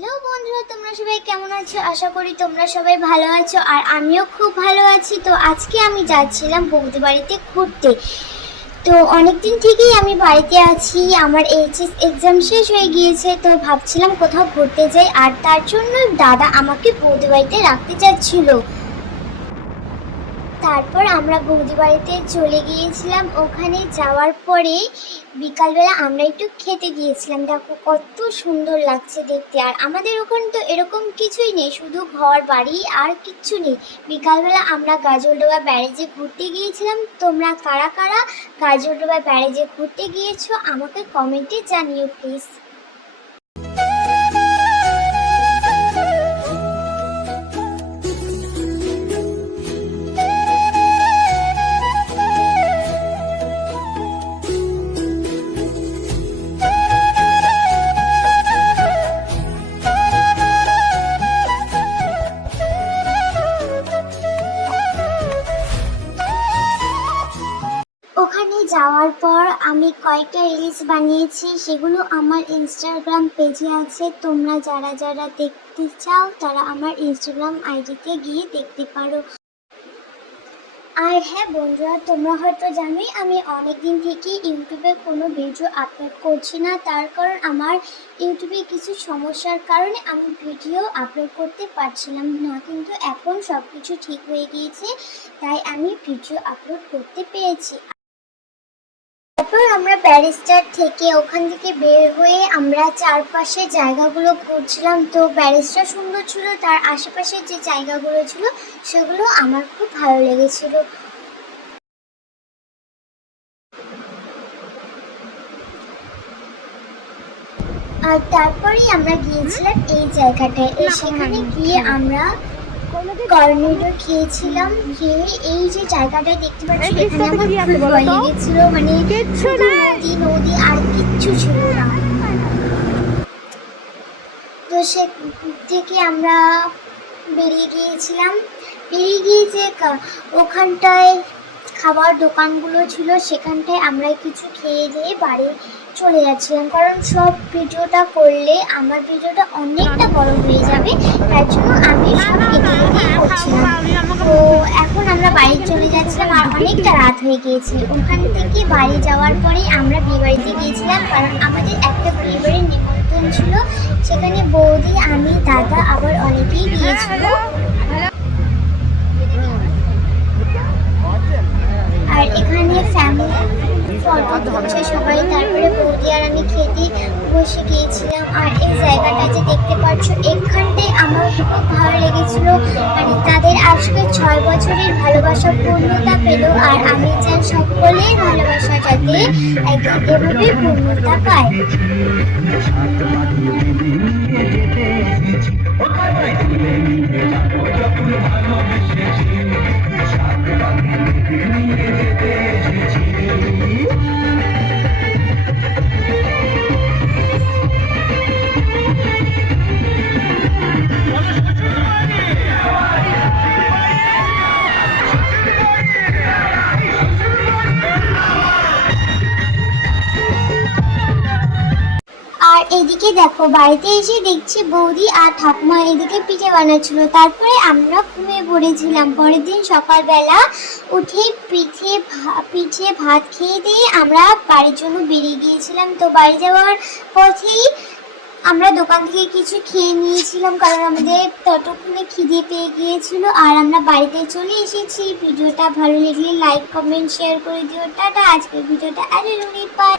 Hello বন্ধুরা, তোমরা সবাই কেমন আছো? আশা করি তোমরা সবাই ভালো আছো আর আমিও খুব ভালো আছি। তো আজকে আমি যাচ্ছিলাম বৌদি বাড়িতে ঘুরতে। তো অনেক দিন থেকেই আমি বাড়িতে আছি, আমার এইচএস এক্সাম শেষ হয়ে গিয়েছে, তো ভাবছিলাম কোথাও ঘুরতে যাই। আর তার জন্য দাদা আমাকে বৌদি বাড়িতে রাখতে চাচ্ছিল। তারপর আমরা বৌদি বাড়িতে চলে গিয়েছিলাম। ওখানে যাওয়ার পরে বিকালবেলা আমরা একটু খেতে গিয়েছিলাম। দেখো কত সুন্দর লাগছে দেখতে। আর আমাদের ওখানে তো এরকম কিছুই নেই, শুধু ঘর, বাড়ি আর কিচ্ছু নেই। বিকালবেলা আমরা গাজলডোবা ব্যারেজে ঘুরতে গিয়েছিলাম। তোমরা কারা কারা গাজলডোবা ব্যারেজে ঘুরতে গিয়েছো আমাকে কমেন্টে জানিও প্লিজ ওখানে যাওয়ার পর আমি কয়েকটা রিলস বানিয়েছি, সেগুলো আমার ইনস্টাগ্রাম পেজে আছে। তোমরা যারা যারা দেখতে চাও, তারা আমার ইনস্টাগ্রাম আইডিতে গিয়ে দেখতে পারো। আর হ্যাঁ বন্ধুরা, তোমরা হয়তো জানোই, আমি অনেক দিন থেকে ইউটিউবে কোনো ভিডিও আপলোড করছি না। তার কারণ আমার ইউটিউবে কিছু সমস্যার কারণে আমি ভিডিও আপলোড করতে পারছিলাম না, কিন্তু এখন সব কিছু ঠিক হয়ে গিয়েছে, তাই আমি ভিডিও আপলোড করতে পেরেছি। তারপর আমরা ব্যারিস্টার থেকে ওখান থেকে বের হয়ে আমরা চারপাশে জায়গাগুলো ঘুরছিলাম। তো ব্যারিস্টার সুন্দর ছিল তার আশেপাশে যে জায়গাগুলো ছিল সেগুলো আমার খুব ভালো লেগেছিল। আর তারপরেই আমরা গিয়েছিলাম এই জায়গাটায়। এই সেখানে গিয়ে আমরা কর্নেডো খেয়েছিলাম খেয়ে এই যে জায়গাটা দেখতে পাচ্ছি এখানে আমার ভয় লেগেছিল মানে নদী নদী আর কিচ্ছু ছিল না। তো সে থেকে আমরা বেরিয়ে গিয়েছিলাম। বেরিয়ে গিয়ে যে ওখানটায় খাবার দোকানগুলো ছিল সেখানটায় আমরা কিছু খেয়ে দিয়ে বাড়ি চলে যাচ্ছিলাম। কারণ সব ভিডিওটা করলে আমার ভিডিওটা অনেকটা বড় হয়ে যাবে। তার জন্য আমি সব এখন আমরা বাড়ি চলে যাচ্ছিলাম আর অনেকটা রাত হয়ে গিয়েছে। ওখান থেকে বাড়ি যাওয়ার পরে আমরা বিয়ে বাড়িতে গিয়েছিলাম কারণ আমাদের একটা বিয়ে বাড়ির নিমন্ত্রণ ছিল। সেখানে বৌদি, আমি, দাদা আবার অনেকেই গিয়েছিল। আর এখানে ফ্যামিলি ফটো তুলছে সবাই, তারপরে বৌদি আর আমি খেতে বসে গিয়েছিলাম। আর এই জায়গাটা যে দেখতে পাচ্ছ, এখানটায় আমার খুব ভালো লেগেছিল। মানে তাদের আজকে ছয় বছরের ভালোবাসা পূর্ণতা পেল আর আমি চাই সকলের ভালোবাসা যাতে এভাবে পূর্ণতা পায়। এদিকে দেখো, বাড়িতে এসে দেখছি বৌদি আর ঠাকুমা এদিকে পিঠে বানাচ্ছিল। তারপরে আমরা ঘুমিয়ে পড়েছিলাম। পরের দিন সকালবেলা উঠে পিঠে পিঠে ভাত খেয়ে দিয়ে আমরা বাড়ির জন্য বেরিয়ে গিয়েছিলাম। তো বাড়ি যাওয়ার পথেই আমরা দোকান থেকে কিছু খেয়ে নিয়েছিলাম কারণ আমাদের ততক্ষণে খিদে পেয়ে গিয়েছিল। আর আমরা বাড়িতে চলে এসেছি। ভিডিওটা ভালো লাগলে লাইক কমেন্ট শেয়ার করে দিও। টাটা, আজকের ভিডিওটা আরে পাই